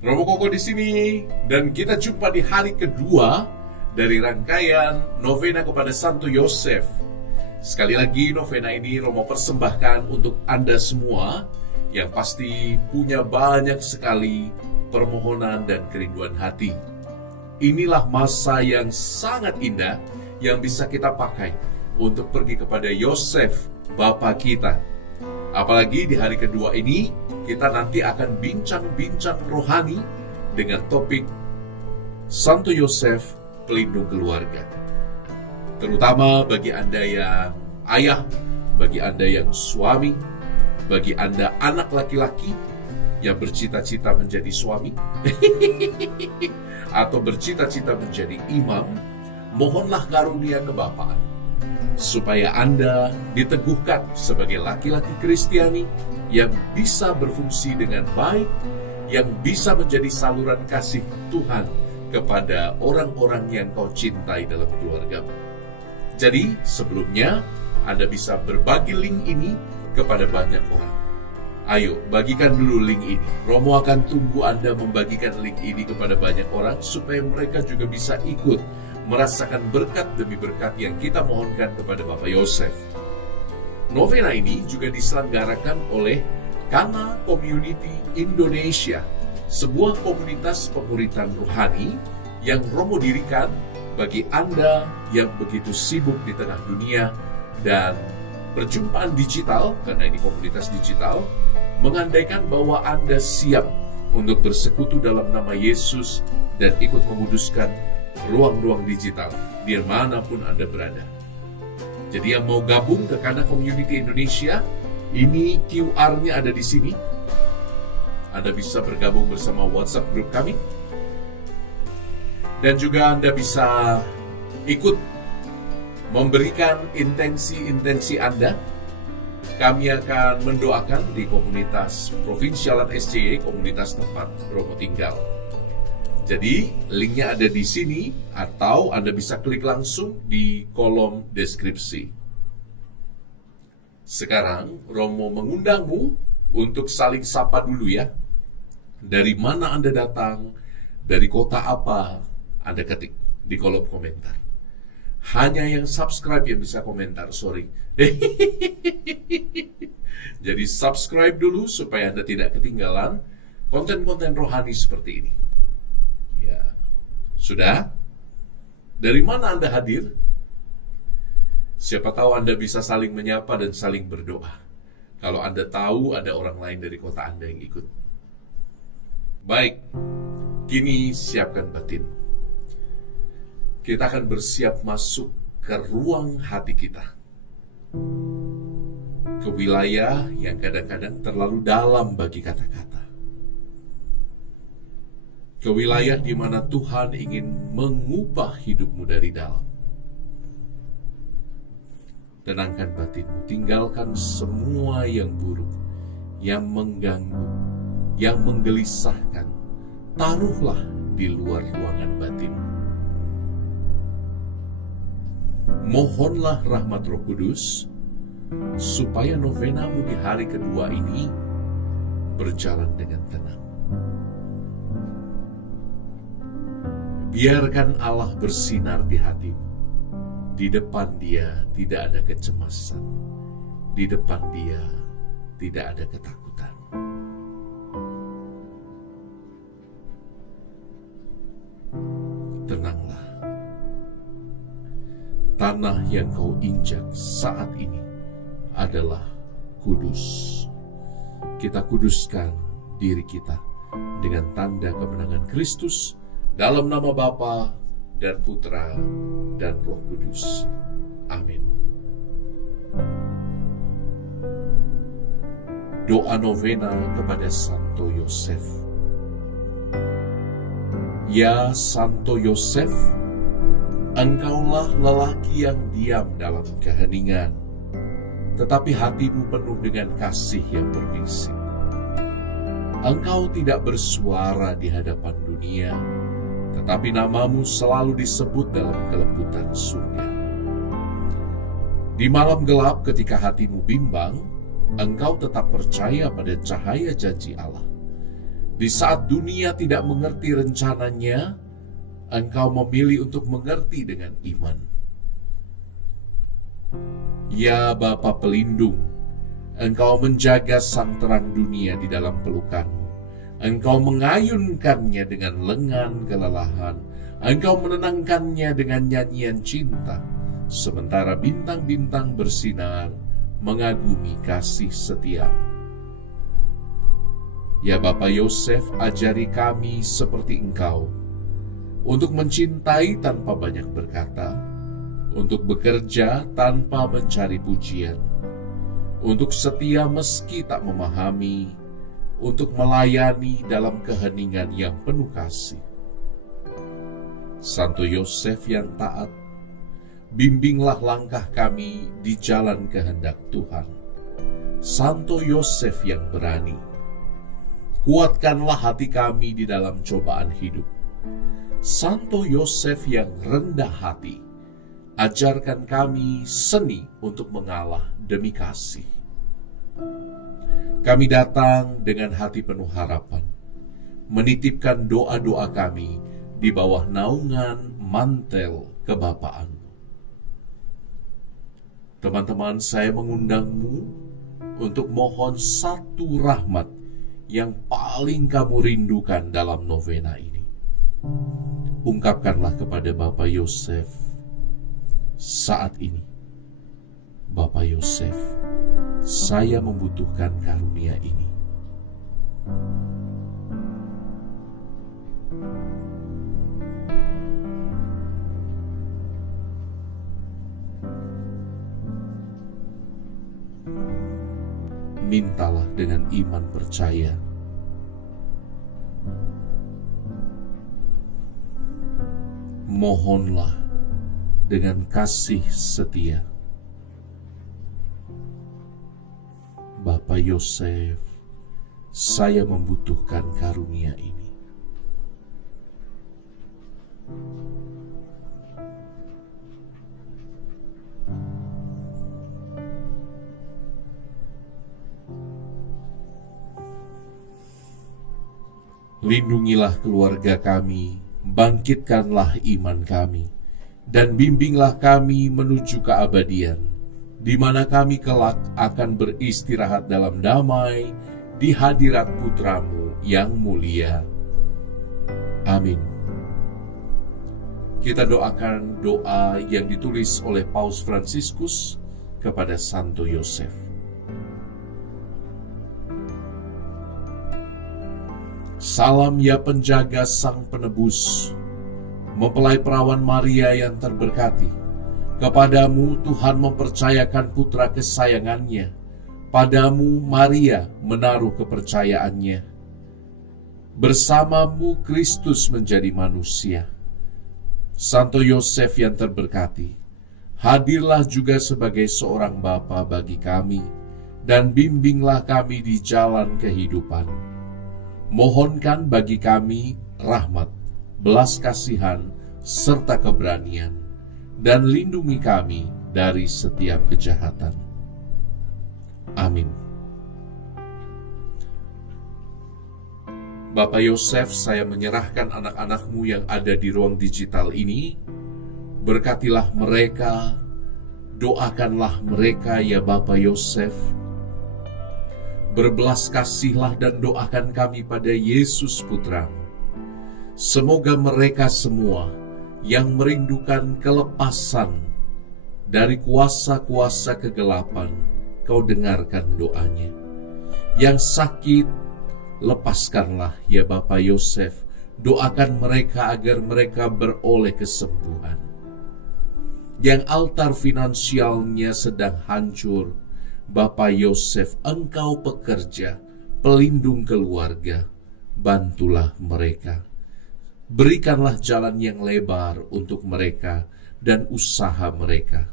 Romo Koko di sini, dan kita jumpa di hari kedua dari rangkaian novena kepada Santo Yosef. Sekali lagi novena ini Romo persembahkan untuk Anda semua yang pasti punya banyak sekali permohonan dan kerinduan hati. Inilah masa yang sangat indah yang bisa kita pakai untuk pergi kepada Yosef, Bapa kita. Apalagi di hari kedua ini, kita nanti akan bincang-bincang rohani dengan topik Santo Yosef, pelindung keluarga. Terutama bagi Anda yang ayah, bagi Anda yang suami, bagi Anda anak laki-laki yang bercita-cita menjadi suami, atau bercita-cita menjadi imam, mohonlah karunia kebapaan, supaya Anda diteguhkan sebagai laki-laki Kristiani yang bisa berfungsi dengan baik, yang bisa menjadi saluran kasih Tuhan kepada orang-orang yang kau cintai dalam keluargamu. Jadi, sebelumnya Anda bisa berbagi link ini kepada banyak orang. Ayo, bagikan dulu link ini. Romo akan tunggu Anda membagikan link ini kepada banyak orang supaya mereka juga bisa ikut merasakan berkat demi berkat yang kita mohonkan kepada Bapak Yosef. Novena ini juga diselenggarakan oleh Kana Community Indonesia, sebuah komunitas pemuritan rohani yang Romo dirikan bagi Anda yang begitu sibuk di tengah dunia dan perjumpaan digital, karena ini komunitas digital, mengandaikan bahwa Anda siap untuk bersekutu dalam nama Yesus dan ikut menguduskan ruang-ruang digital dimanapun Anda berada. Jadi yang mau gabung ke Kana Community Indonesia, ini QR-nya ada di sini. Anda bisa bergabung bersama WhatsApp grup kami. Dan juga Anda bisa ikut memberikan intensi-intensi Anda. Kami akan mendoakan di komunitas Provinsialan SCY, komunitas tempat Romo tinggal. Jadi, linknya ada di sini, atau Anda bisa klik langsung di kolom deskripsi. Sekarang, Romo mengundangmu untuk saling sapa dulu ya. Dari mana Anda datang, dari kota apa, Anda ketik di kolom komentar. Hanya yang subscribe yang bisa komentar, sorry. Jadi, subscribe dulu supaya Anda tidak ketinggalan konten-konten rohani seperti ini. Ya, sudah? Dari mana Anda hadir? Siapa tahu Anda bisa saling menyapa dan saling berdoa. Kalau Anda tahu ada orang lain dari kota Anda yang ikut. Baik, kini siapkan batin. Kita akan bersiap masuk ke ruang hati kita. Ke wilayah yang kadang-kadang terlalu dalam bagi kata-kata. Ke wilayah di mana Tuhan ingin mengubah hidupmu dari dalam. Tenangkan batinmu, tinggalkan semua yang buruk, yang mengganggu, yang menggelisahkan. Taruhlah di luar ruangan batinmu. Mohonlah rahmat Roh Kudus, supaya novenamu di hari kedua ini berjalan dengan tenang. Biarkan Allah bersinar di hatimu. Di depan Dia tidak ada kecemasan. Di depan Dia tidak ada ketakutan. Tenanglah. Tanah yang kau injak saat ini adalah kudus. Kita kuduskan diri kita dengan tanda kemenangan Kristus, dalam nama Bapa dan Putra dan Roh Kudus. Amin. Doa novena kepada Santo Yosef. Ya Santo Yosef, engkaulah lelaki yang diam dalam keheningan, tetapi hatimu penuh dengan kasih yang berbisik. Engkau tidak bersuara di hadapan dunia, tetapi namamu selalu disebut dalam kelembutan surga. Di malam gelap ketika hatimu bimbang, engkau tetap percaya pada cahaya janji Allah. Di saat dunia tidak mengerti rencananya, Engkau memilih untuk mengerti dengan iman. Ya Bapa pelindung, Engkau menjaga sang terang dunia di dalam pelukan-Mu. Engkau mengayunkannya dengan lengan kelelahan. Engkau menenangkannya dengan nyanyian cinta, sementara bintang-bintang bersinar mengagumi kasih setia-Mu. Ya Bapa Yosef, ajari kami seperti Engkau, untuk mencintai tanpa banyak berkata, untuk bekerja tanpa mencari pujian, untuk setia meski tak memahami, untuk melayani dalam keheningan yang penuh kasih. Santo Yosef yang taat, bimbinglah langkah kami di jalan kehendak Tuhan. Santo Yosef yang berani, kuatkanlah hati kami di dalam cobaan hidup. Santo Yosef yang rendah hati, ajarkan kami seni untuk mengalah demi kasih. Kami datang dengan hati penuh harapan, menitipkan doa-doa kami di bawah naungan mantel kebapaan. Teman-teman, saya mengundangmu untuk mohon satu rahmat yang paling kamu rindukan dalam novena ini. Ungkapkanlah kepada Bapak Yosef saat ini. Bapak Yosef, saya membutuhkan karunia ini. Mintalah dengan iman percaya. Mohonlah dengan kasih setia. Bapak Yosef, saya membutuhkan karunia ini. Lindungilah keluarga kami, bangkitkanlah iman kami, dan bimbinglah kami menuju keabadian, di mana kami kelak akan beristirahat dalam damai di hadirat Putra-Mu yang mulia. Amin. Kita doakan doa yang ditulis oleh Paus Fransiskus kepada Santo Yosef. Salam ya penjaga sang penebus, mempelai perawan Maria yang terberkati. Kepadamu Tuhan mempercayakan putra kesayangannya. Padamu Maria menaruh kepercayaannya. Bersamamu Kristus menjadi manusia. Santo Yosef yang terberkati, hadirlah juga sebagai seorang bapa bagi kami, dan bimbinglah kami di jalan kehidupan. Mohonkan bagi kami rahmat, belas kasihan, serta keberanian, dan lindungi kami dari setiap kejahatan. Amin. Bapak Yosef, saya menyerahkan anak-anak-Mu yang ada di ruang digital ini. Berkatilah mereka, doakanlah mereka ya Bapak Yosef. Berbelas kasihlah dan doakan kami pada Yesus Putra-Mu. Semoga mereka semua yang merindukan kelepasan dari kuasa-kuasa kegelapan, Kau dengarkan doanya. Yang sakit, lepaskanlah ya Bapak Yosef. Doakan mereka agar mereka beroleh kesembuhan. Yang altar finansialnya sedang hancur, Bapak Yosef, Engkau pekerja, pelindung keluarga, bantulah mereka. Berikanlah jalan yang lebar untuk mereka dan usaha mereka,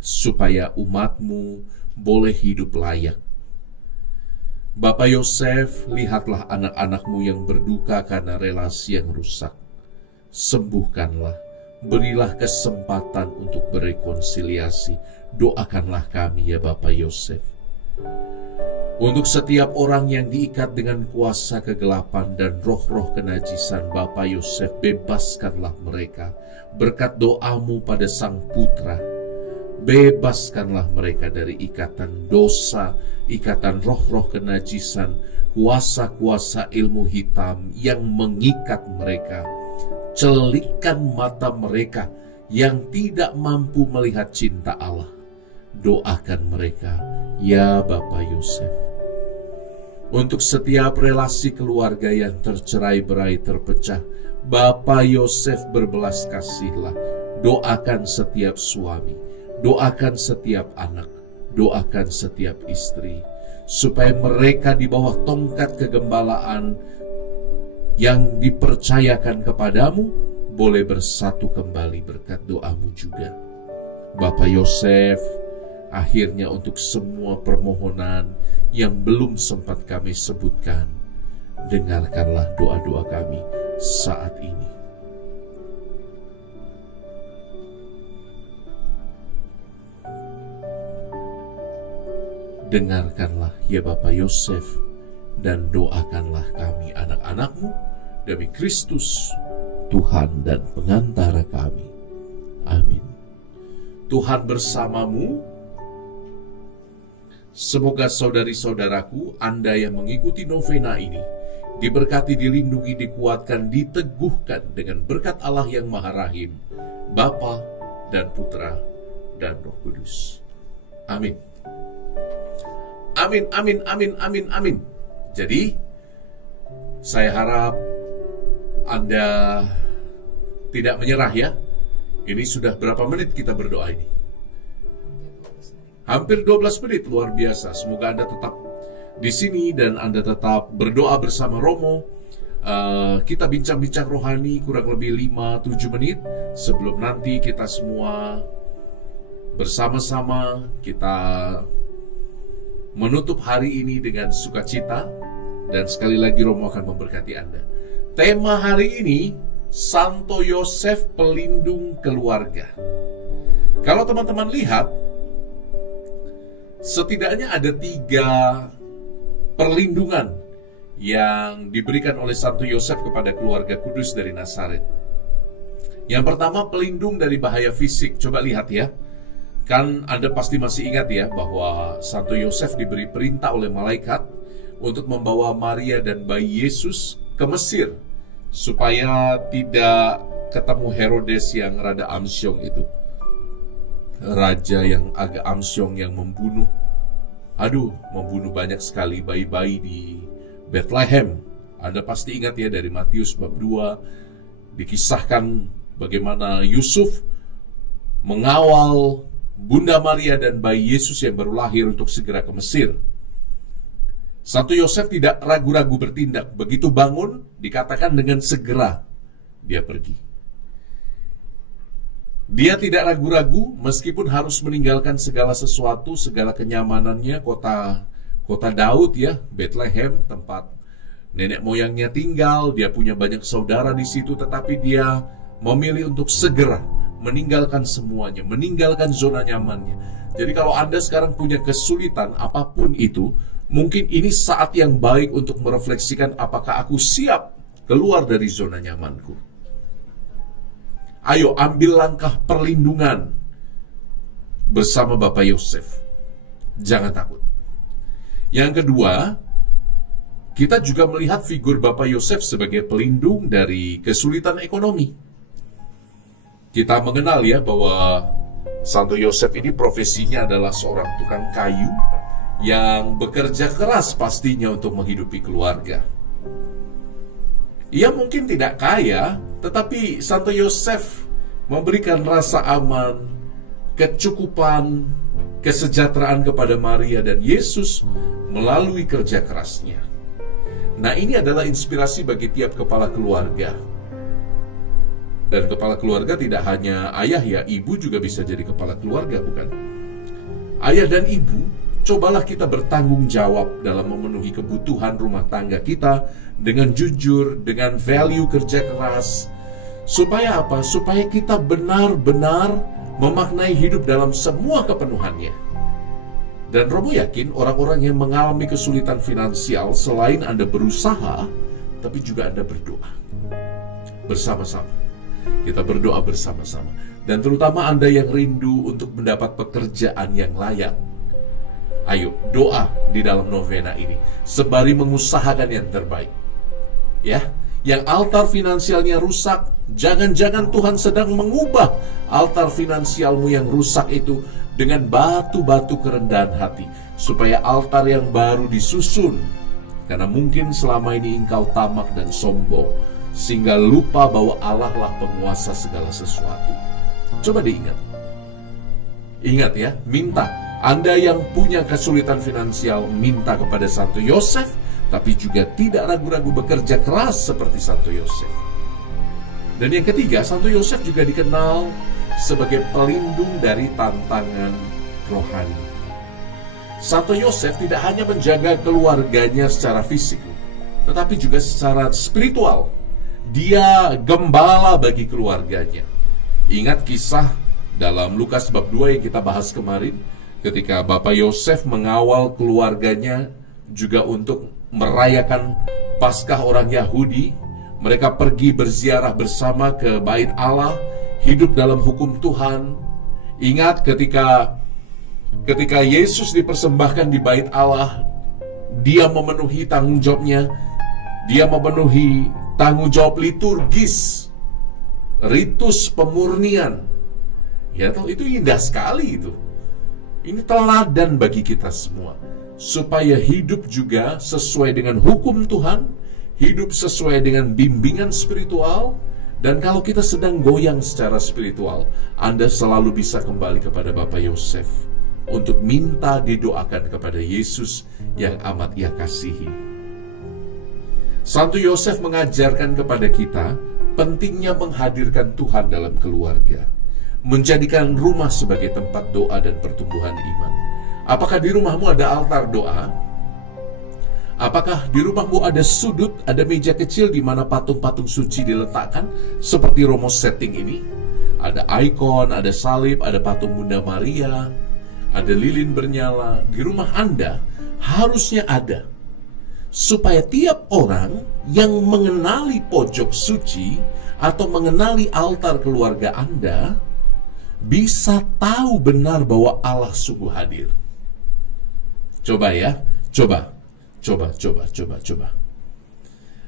supaya umat-Mu boleh hidup layak. Bapak Yosef, lihatlah anak-anak-Mu yang berduka karena relasi yang rusak. Sembuhkanlah, berilah kesempatan untuk berrekonsiliasi. Doakanlah kami ya Bapak Yosef. Untuk setiap orang yang diikat dengan kuasa kegelapan dan roh-roh kenajisan, Bapa Yosef, bebaskanlah mereka. Berkat doamu pada Sang Putra, bebaskanlah mereka dari ikatan dosa, ikatan roh-roh kenajisan, kuasa-kuasa ilmu hitam yang mengikat mereka. Celikkan mata mereka yang tidak mampu melihat cinta Allah. Doakan mereka, ya Bapa Yosef. Untuk setiap relasi keluarga yang tercerai-berai terpecah, Bapa Yosef berbelas kasihlah. Doakan setiap suami, doakan setiap anak, doakan setiap istri, supaya mereka di bawah tongkat kegembalaan yang dipercayakan kepadamu boleh bersatu kembali berkat doamu juga. Bapa Yosef, akhirnya untuk semua permohonan yang belum sempat kami sebutkan, dengarkanlah doa-doa kami saat ini. Dengarkanlah ya Bapa Yosef, dan doakanlah kami anak-anakmu demi Kristus, Tuhan dan pengantara kami. Amin. Tuhan bersamamu. Semoga saudari-saudaraku, Anda yang mengikuti novena ini, diberkati, dilindungi, dikuatkan, diteguhkan dengan berkat Allah yang Maha Rahim, Bapa dan Putra dan Roh Kudus. Amin. Amin, amin, amin, amin, amin. Jadi, saya harap Anda tidak menyerah ya. Ini sudah berapa menit kita berdoa ini? Hampir 12 menit, luar biasa. Semoga Anda tetap di sini dan Anda tetap berdoa bersama Romo. Kita bincang-bincang rohani kurang lebih 5-7 menit sebelum nanti kita semua bersama-sama kita menutup hari ini dengan sukacita. Dan sekali lagi Romo akan memberkati Anda. Tema hari ini, Santo Yosef pelindung keluarga. Kalau teman-teman lihat, setidaknya ada 3 perlindungan yang diberikan oleh Santo Yosef kepada keluarga kudus dari Nazaret. Yang pertama, pelindung dari bahaya fisik. Coba lihat ya. Kan Anda pasti masih ingat ya bahwa Santo Yosef diberi perintah oleh malaikat untuk membawa Maria dan bayi Yesus ke Mesir supaya tidak ketemu Herodes yang rada amsyong itu. Raja yang agak amsyong yang membunuh banyak sekali bayi-bayi di Bethlehem. Anda pasti ingat ya dari Matius bab 2, dikisahkan bagaimana Yusuf mengawal Bunda Maria dan bayi Yesus yang baru lahir untuk segera ke Mesir. Santo Yosef tidak ragu-ragu bertindak. Begitu bangun, dikatakan dengan segera dia pergi. Dia tidak ragu-ragu meskipun harus meninggalkan segala sesuatu, segala kenyamanannya, kota Daud ya, Bethlehem, tempat nenek moyangnya tinggal. Dia punya banyak saudara di situ, tetapi dia memilih untuk segera meninggalkan semuanya, meninggalkan zona nyamannya. Jadi kalau Anda sekarang punya kesulitan apapun itu, mungkin ini saat yang baik untuk merefleksikan apakah aku siap keluar dari zona nyamanku. Ayo ambil langkah perlindungan bersama Bapak Yosef. Jangan takut. Yang kedua, kita juga melihat figur Bapak Yosef sebagai pelindung dari kesulitan ekonomi. Kita mengenal ya bahwa Santo Yosef ini profesinya adalah seorang tukang kayu yang bekerja keras pastinya untuk menghidupi keluarga. Ia mungkin tidak kaya, tetapi Santo Yosef memberikan rasa aman, kecukupan, kesejahteraan kepada Maria dan Yesus melalui kerja kerasnya. Nah, ini adalah inspirasi bagi tiap kepala keluarga. Dan kepala keluarga tidak hanya ayah ya, ibu juga bisa jadi kepala keluarga, bukan? Ayah dan ibu, cobalah kita bertanggung jawab dalam memenuhi kebutuhan rumah tangga kita dengan jujur, dengan value kerja keras. Supaya apa? Supaya kita benar-benar memaknai hidup dalam semua kepenuhannya. Dan Romo yakin orang-orang yang mengalami kesulitan finansial, selain Anda berusaha, tapi juga Anda berdoa bersama-sama. Kita berdoa bersama-sama. Dan terutama Anda yang rindu untuk mendapat pekerjaan yang layak, ayo doa di dalam novena ini sembari mengusahakan yang terbaik. Ya, yang altar finansialnya rusak, jangan-jangan Tuhan sedang mengubah altar finansialmu yang rusak itu dengan batu-batu kerendahan hati, supaya altar yang baru disusun. Karena mungkin selama ini engkau tamak dan sombong, sehingga lupa bahwa Allah lah penguasa segala sesuatu. Coba diingat. Ingat ya, minta. Anda yang punya kesulitan finansial, minta kepada Santo Yosef, tapi juga tidak ragu-ragu bekerja keras seperti Santo Yosef. Dan yang ketiga, Santo Yosef juga dikenal sebagai pelindung dari tantangan rohani. Santo Yosef tidak hanya menjaga keluarganya secara fisik, tetapi juga secara spiritual. Dia gembala bagi keluarganya. Ingat kisah dalam Lukas bab 2 yang kita bahas kemarin, ketika Bapak Yosef mengawal keluarganya juga untuk merayakan Paskah orang Yahudi. Mereka pergi berziarah bersama ke Bait Allah, hidup dalam hukum Tuhan. Ingat ketika Yesus dipersembahkan di Bait Allah, dia memenuhi tanggung jawabnya. Dia memenuhi tanggung jawab liturgis, ritus pemurnian. Ya, itu indah sekali itu. Ini teladan bagi kita semua, supaya hidup juga sesuai dengan hukum Tuhan, hidup sesuai dengan bimbingan spiritual. Dan kalau kita sedang goyang secara spiritual, Anda selalu bisa kembali kepada Bapak Yosef untuk minta didoakan kepada Yesus yang amat Ia kasihi. Santo Yosef mengajarkan kepada kita pentingnya menghadirkan Tuhan dalam keluarga, menjadikan rumah sebagai tempat doa dan pertumbuhan iman. Apakah di rumahmu ada altar doa? Apakah di rumahmu ada sudut, ada meja kecil di mana patung-patung suci diletakkan seperti Romo setting ini? Ada ikon, ada salib, ada patung Bunda Maria, ada lilin bernyala. Di rumah Anda harusnya ada, supaya tiap orang yang mengenali pojok suci atau mengenali altar keluarga Anda bisa tahu benar bahwa Allah sungguh hadir. Coba ya, coba.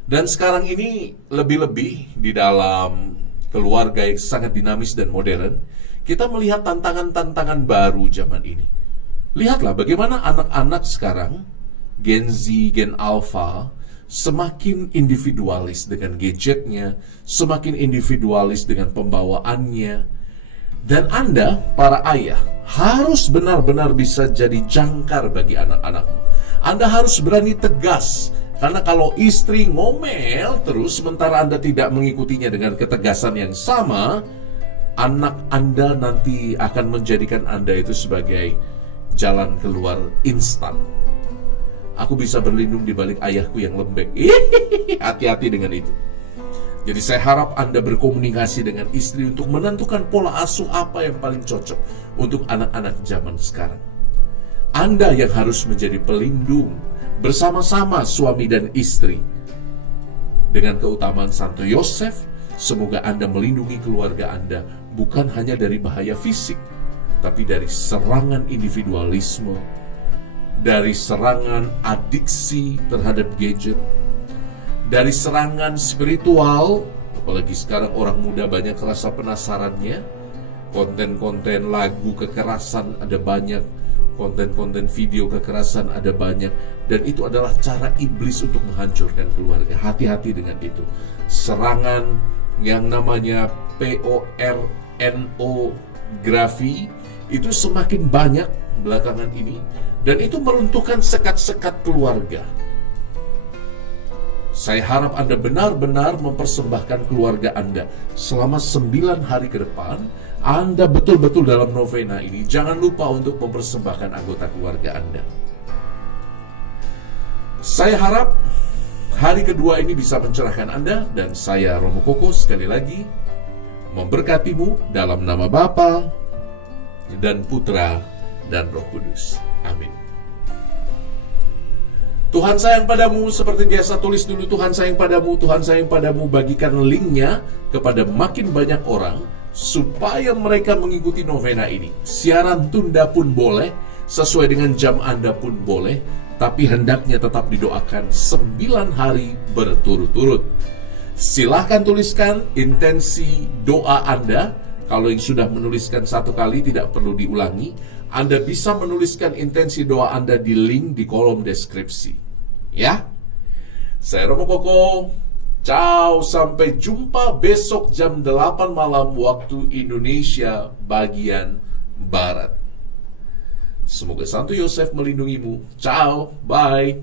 Dan sekarang ini lebih-lebih di dalam keluarga yang sangat dinamis dan modern, kita melihat tantangan-tantangan baru zaman ini. Lihatlah bagaimana anak-anak sekarang, Gen Z, Gen Alpha, semakin individualis dengan gadgetnya, semakin individualis dengan pembawaannya. Dan Anda, para ayah, harus benar-benar bisa jadi jangkar bagi anak-anakmu. Anda harus berani tegas, karena kalau istri ngomel terus sementara Anda tidak mengikutinya dengan ketegasan yang sama, anak Anda nanti akan menjadikan Anda itu sebagai jalan keluar instan. Aku bisa berlindung di balik ayahku yang lembek. Hati-hati dengan itu. Jadi saya harap Anda berkomunikasi dengan istri untuk menentukan pola asuh apa yang paling cocok untuk anak-anak zaman sekarang. Anda yang harus menjadi pelindung bersama-sama suami dan istri. Dengan keutamaan Santo Yosef, semoga Anda melindungi keluarga Anda bukan hanya dari bahaya fisik, tapi dari serangan individualisme, dari serangan adiksi terhadap gadget, dari serangan spiritual. Apalagi sekarang orang muda banyak rasa penasarannya. Konten-konten lagu kekerasan ada banyak, konten-konten video kekerasan ada banyak, dan itu adalah cara iblis untuk menghancurkan keluarga. Hati-hati dengan itu. Serangan yang namanya pornografi itu semakin banyak belakangan ini, dan itu meruntuhkan sekat-sekat keluarga. Saya harap Anda benar-benar mempersembahkan keluarga Anda selama 9 hari ke depan. Anda betul-betul dalam novena ini, jangan lupa untuk mempersembahkan anggota keluarga Anda. Saya harap hari kedua ini bisa mencerahkan Anda, dan saya Romo Koko sekali lagi memberkatimu dalam nama Bapa dan Putra dan Roh Kudus. Amin. Tuhan sayang padamu, seperti biasa tulis dulu Tuhan sayang padamu, Tuhan sayang padamu, bagikan linknya kepada makin banyak orang, supaya mereka mengikuti novena ini. Siaran tunda pun boleh, sesuai dengan jam Anda pun boleh, tapi hendaknya tetap didoakan 9 hari berturut-turut. Silahkan tuliskan intensi doa Anda. Kalau yang sudah menuliskan 1 kali tidak perlu diulangi. Anda bisa menuliskan intensi doa Anda di link di kolom deskripsi. Ya, saya Romo Koko. Ciao, sampai jumpa besok jam 8 malam waktu Indonesia bagian Barat. Semoga Santo Yosef melindungimu. Ciao, bye.